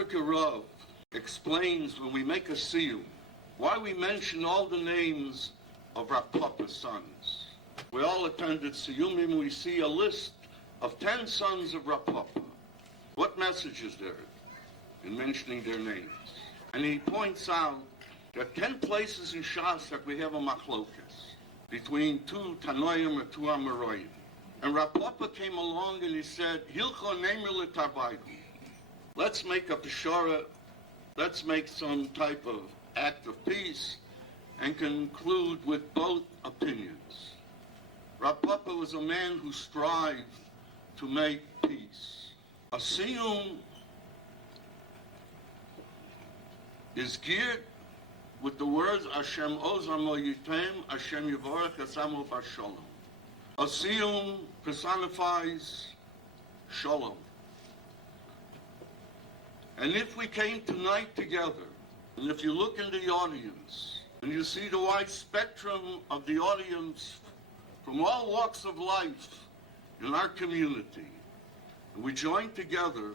Africa Rav explains when we make a Siyum, why we mention all the names of Rav Pappa's sons. We all attended Siyumim, we see a list of 10 sons of Rav Pappa. What message is there in mentioning their names? And he points out that 10 places in Shas that we have a machlokas between two Tanoim or two Amoraim. And Rav Pappa came along and he said, Hilcho Neimir L'Tarbaygu. Let's make a Peshara, let's make some type of act of peace and conclude with both opinions. Rav Pappa was a man who strived to make peace. A Siyum is geared with the words Hashem Ozamo Yitem, Hashem Yivorech Asamo Bashalom. A Siyum personifies Shalom. And if we came tonight together, and if you look in the audience, and you see the wide spectrum of the audience from all walks of life in our community, and we join together